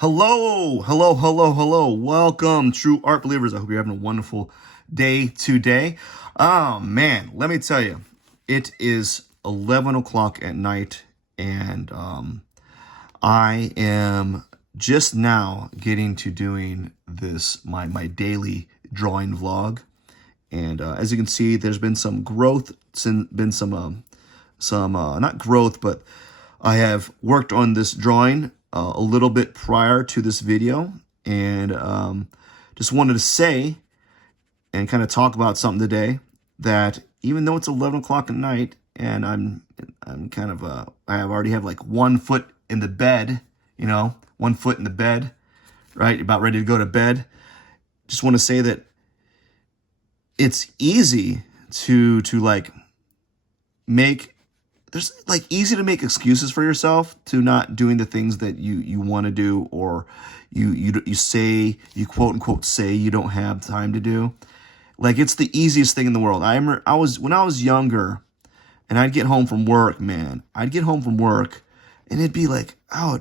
Hello, hello, hello, hello. Welcome, true art believers. I hope you're having a wonderful day today. Oh, man, let me tell you, it is 11 o'clock at night, and I am just now getting to doing this, my daily drawing vlog. And as you can see, there's been some growth, been some not growth, but I have worked on this drawing a little bit prior to this video, and just wanted to say and kind of talk about something today that even though it's 11 o'clock at night and I'm kind of I already have like 1 foot in the bed, 1 foot in the bed, right, about ready to go to bed. Just want to say that it's easy to like make there's like easy to make excuses for yourself to not doing the things that you want to do, or you say, you quote unquote say you don't have time to do. Like, it's the easiest thing in the world. When I was younger and I'd get home from work, man. I'd get home from work and it'd be like, oh,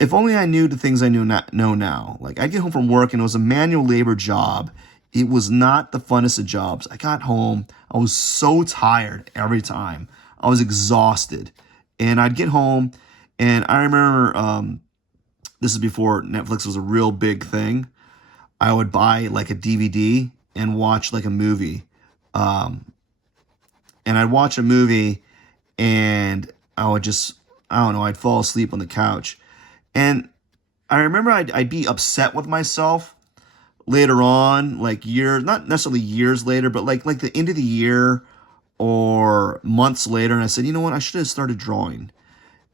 if only I knew the things I know now. Like, I'd get home from work and it was a manual labor job. It was not the funnest of jobs. I got home, I was so tired every time. I was exhausted. And I'd get home, and I remember, this is before Netflix was a real big thing. I would buy like a DVD and watch like a movie. And I'd watch a movie and I don't know, I'd fall asleep on the couch. And I remember I'd be upset with myself later on, like years, not necessarily years later, but like the end of the year or months later. And I said, you know what? I should have started drawing.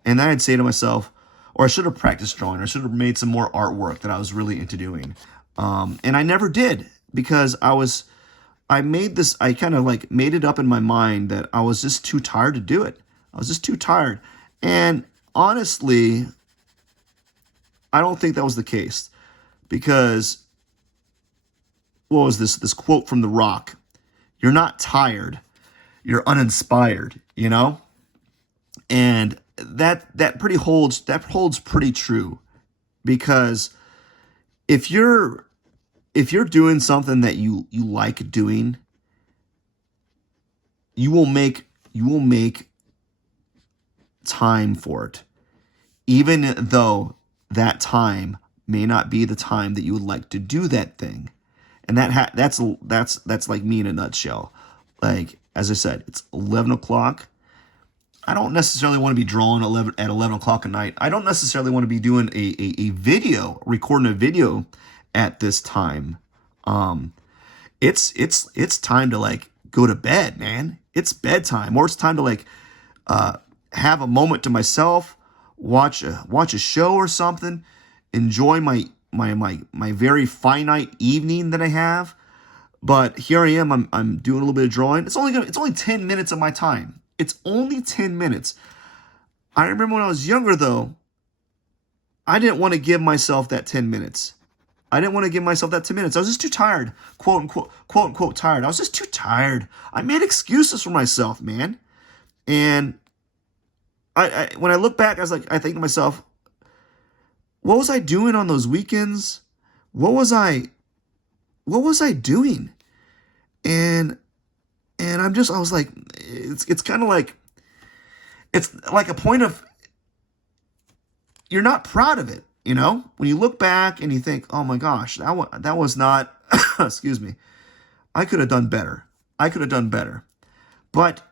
And then I'd say to myself, or I should have practiced drawing, or I should have made some more artwork that I was really into doing. And I never did, because I kind of like made it up in my mind that I was just too tired to do it. I was just too tired. And honestly, I don't think that was the case, because what was this quote from The Rock? You're not tired, you're uninspired, And that holds pretty true, because if you're doing something that you like doing, you will make time for it, even though that time may not be the time that you would like to do that thing. And that's like me in a nutshell. Like, as I said, it's 11 o'clock. I don't necessarily want to be drawing at 11 o'clock at night. I don't necessarily want to be doing a video, recording a video at this time. It's time to like go to bed, man. It's bedtime, or it's time to like have a moment to myself, watch a show or something, enjoy my very finite evening that I have. But here I am. I'm doing a little bit of drawing. It's only 10 minutes of my time. It's only 10 minutes. I remember when I was younger, though, I didn't want to give myself that 10 minutes. I didn't want to give myself that 10 minutes. I was just too tired, quote unquote tired. I was just too tired. I made excuses for myself, man. And when I look back, I think to myself, what was I doing on those weekends? What was I doing? And I was like, it's kind of like, it's like a point of, you're not proud of it, when you look back and you think, oh my gosh, that was not, excuse me, I could have done better. But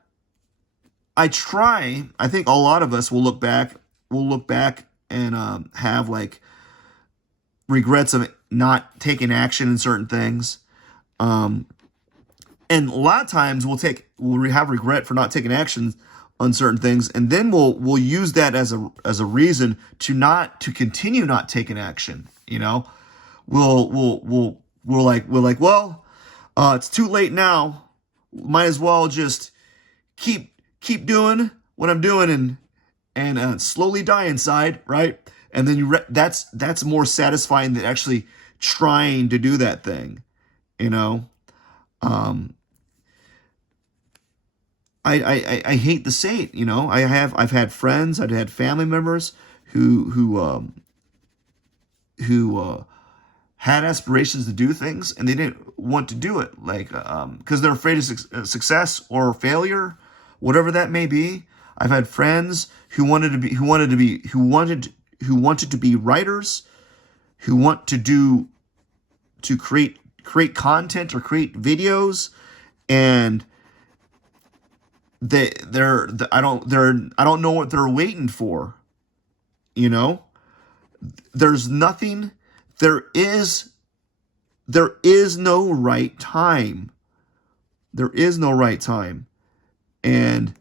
I think a lot of us will look back and have like regrets of not taking action in certain things. And a lot of times we'll have regret for not taking action on certain things, and then we'll use that as a reason to continue not taking action. We're like, well, it's too late now. Might as well just keep doing what I'm doing and slowly die inside, right? And then that's more satisfying than actually trying to do that thing, Um, I hate to say it, I've had friends, I've had family members who had aspirations to do things and they didn't want to do it, like because they're afraid of success or failure, whatever that may be. I've had friends who wanted to be writers, who want to create content or create videos, and I don't know what they're waiting for. You know, there's nothing. There is no right time. There is no right time. And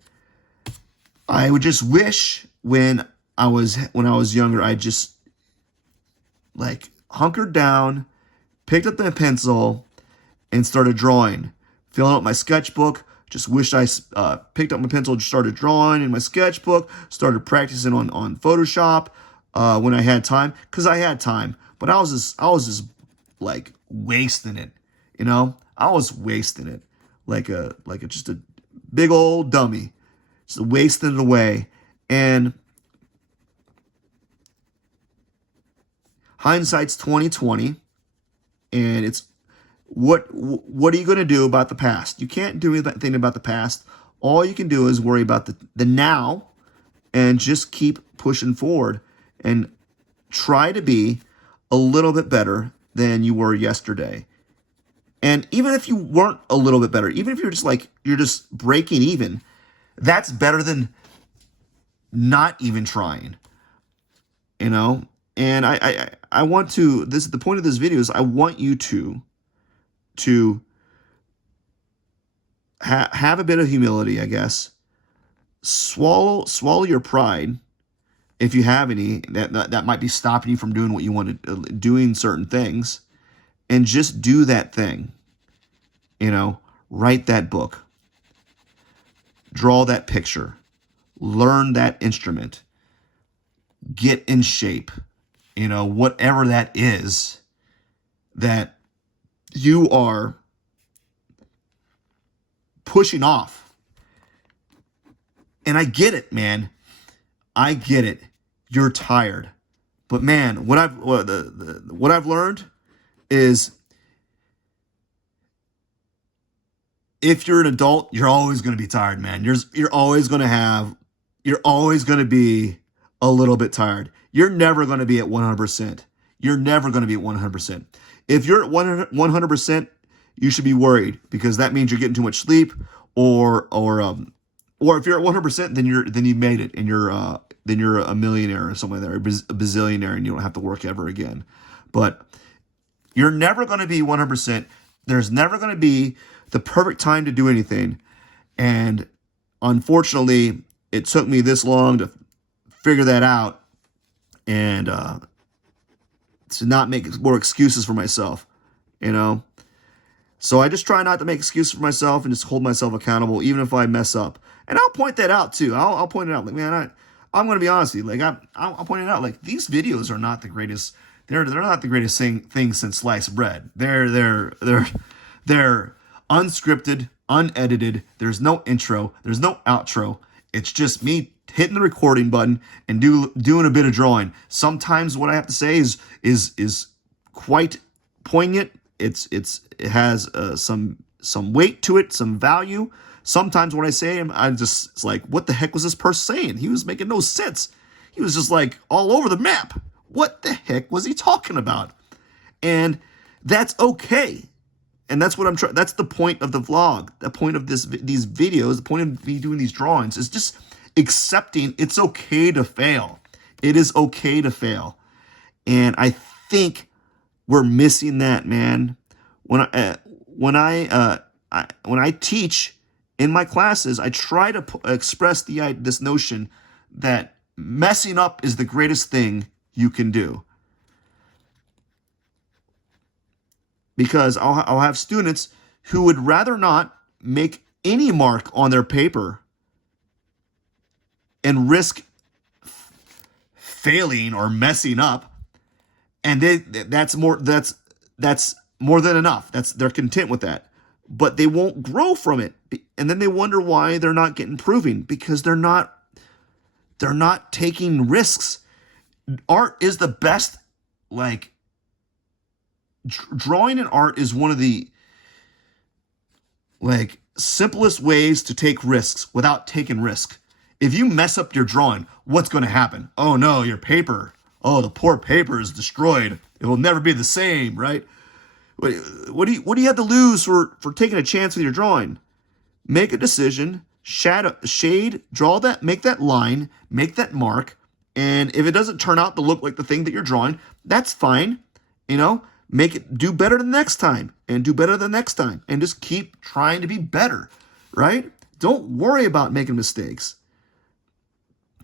I would just wish when I was younger, I just like hunkered down, picked up the pencil, and started drawing, filling out my sketchbook. Just wished I picked up my pencil and started drawing in my sketchbook, started practicing on Photoshop when I had time, because I had time. But I was just like wasting it, you know. I was wasting it like just a big old dummy, just wasting it away. And hindsight's 2020, and it's what are you going to do about the past? You can't do anything about the past. All you can do is worry about the now, and just keep pushing forward and try to be a little bit better than you were yesterday. And even if you weren't a little bit better, even if you're just breaking even, that's better than not even trying. You know? And I want to, the point of this video is I want you to have a bit of humility, I guess. Swallow your pride, if you have any, that might be stopping you from doing what you want to, doing certain things, and just do that thing. You know, write that book, draw that picture, learn that instrument, get in shape. You know, whatever that is that you are pushing off. And I get it, man. I get it. You're tired. But man, what I've learned is, if you're an adult, you're always going to be tired, man. You're always going to be a little bit tired. You're never going to be at 100%. You're never going to be at 100%. If you're at 100%, you should be worried, because that means you're getting too much sleep, or if you're at 100%, then you made it, and you're a millionaire or something like that, or a bazillionaire, and you don't have to work ever again. But you're never going to be 100%. There's never going to be the perfect time to do anything. And unfortunately, it took me this long to figure that out, and to not make more excuses for myself, you know. So I just try not to make excuses for myself and just hold myself accountable, even if I mess up. And I'll point that out too. I'll point it out. Like, man, I'm going to be honest with you. Like, I'll point it out. Like, these videos are not the greatest. They're not the greatest thing since sliced bread. They're unscripted, unedited. There's no intro. There's no outro. It's just me hitting the recording button and doing a bit of drawing. Sometimes what I have to say is quite poignant. It has some weight to it, some value. Sometimes when I say him, it's like, what the heck was this person saying? He was making no sense. He was just like all over the map. What the heck was he talking about? And that's okay. And that's what I'm trying. That's the point of the vlog. The point of these videos, the point of me doing these drawings is just accepting it's okay to fail. It is okay to fail. And I think we're missing that, man. When I teach in my classes, I try to express this notion that messing up is the greatest thing you can do. Because I'll have students who would rather not make any mark on their paper and risk failing or messing up, and that's more than enough. They're content with that, but they won't grow from it, and then they wonder why they're not getting improving, because they're not taking risks. Art is the best like drawing and art is one of the like simplest ways to take risks without taking risk. If you mess up your drawing, what's going to happen? Oh no, your paper. Oh, the poor paper is destroyed. It will never be the same, right? What do you have to lose for taking a chance with your drawing? Make a decision, shade, draw that, make that line, make that mark, and if it doesn't turn out to look like the thing that you're drawing, that's fine. You know, make it do better the next time and do better the next time and just keep trying to be better, right? Don't worry about making mistakes.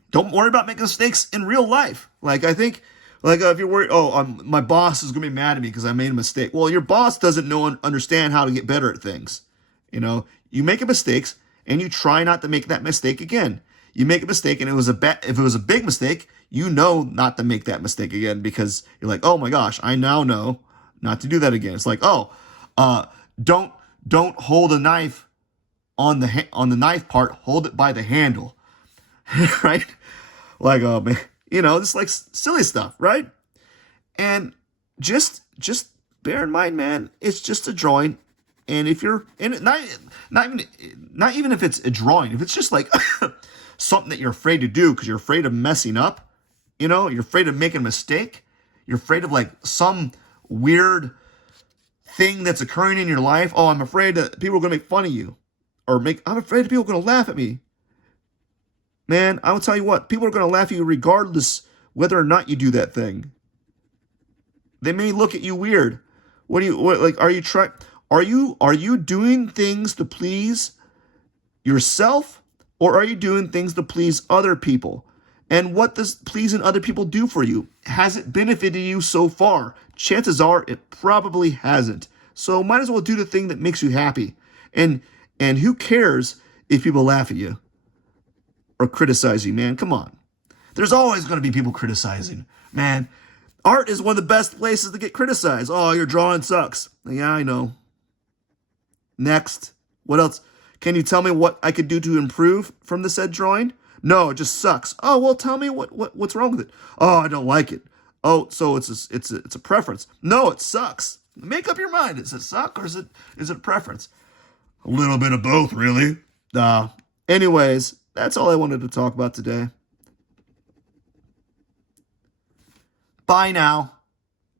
Don't worry about making mistakes in real life. Like I think, like if you're worried, oh, my boss is gonna be mad at me because I made a mistake. Well, your boss doesn't know and understand how to get better at things. You know, you make a mistakes and you try not to make that mistake again. You make a mistake and if it was a big mistake, you know not to make that mistake again because you're like, oh my gosh, I now know not to do that again. It's like, oh, don't hold a knife on the knife part. Hold it by the handle, right? Like, oh man, you know, it's like silly stuff, right? And just bear in mind, man, it's just a drawing. And if you're in it, not even if it's a drawing, if it's just like something that you're afraid to do because you're afraid of messing up, you know, you're afraid of making a mistake, you're afraid of like some weird thing that's occurring in your life. Oh, I'm afraid that people are going to make fun of you, I'm afraid that people are going to laugh at me. Man, I will tell you what, people are going to laugh at you regardless whether or not you do that thing. They may look at you weird. Are you doing things to please yourself or are you doing things to please other people? And what does pleasing other people do for you? Has it benefited you so far? Chances are it probably hasn't. So might as well do the thing that makes you happy. And who cares if people laugh at you or criticize you, man? Come on. There's always going to be people criticizing. Man, art is one of the best places to get criticized. Oh, your drawing sucks. Yeah, I know. Next. What else? Can you tell me what I could do to improve from the said drawing? No, it just sucks. Oh, well, tell me what's wrong with it. Oh, I don't like it. Oh, so it's a preference. No, it sucks. Make up your mind. Does it suck or is it a preference? A little bit of both, really. Anyways, that's all I wanted to talk about today. Bye now.